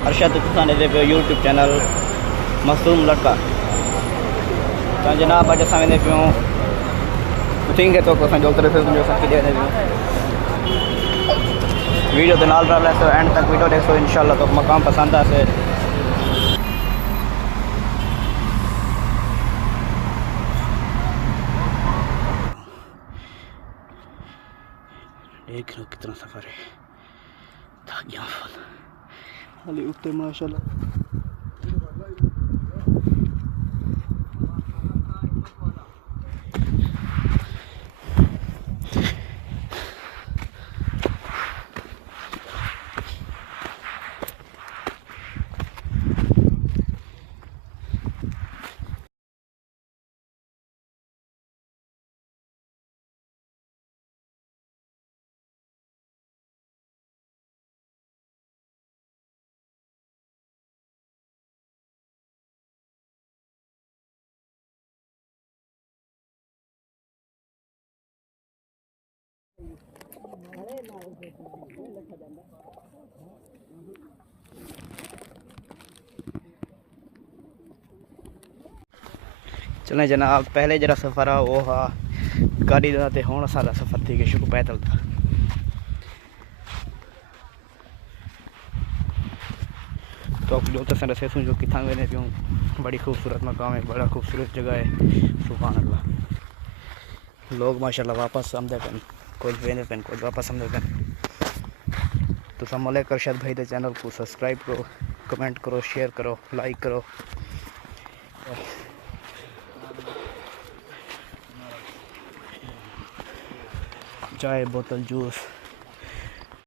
अरशद तुसाने दे पे YouTube channel मासूम लड़का तो जनाब अज असां वेंदे पियूं उथिंगे तो असां जो तरह से तुंहिंजो सभु किथे वेंदे पियूं वीडियो तो नाल रहा तो एंड तक वीडियो देखो इंशाल्लाह तो मकाम पसंद आसे। देख लो कितना सफ़र है, थक गया हाली उठते माशाल्लाह। चलें जनाब, पहले जरा सफ़र आ वो हा गाड़ी का तो हुण सारा सफ़र थी गया शुरू पैदल था। तो जो तो रसे जो कितना वेंदे पियूं, बड़ी खूबसूरत मकाम है, बड़ा खूबसूरत जगह है। सुभान अल्लाह। लोग माशाल्लाह वापस आमदे पन, कोई वेंदे पन, कोई वापस आमदे पन। तो समोलेक अरशद भाई के चैनल को सब्सक्राइब करो, कमेंट करो, शेयर करो, लाइक करो। चाय बोतल जूस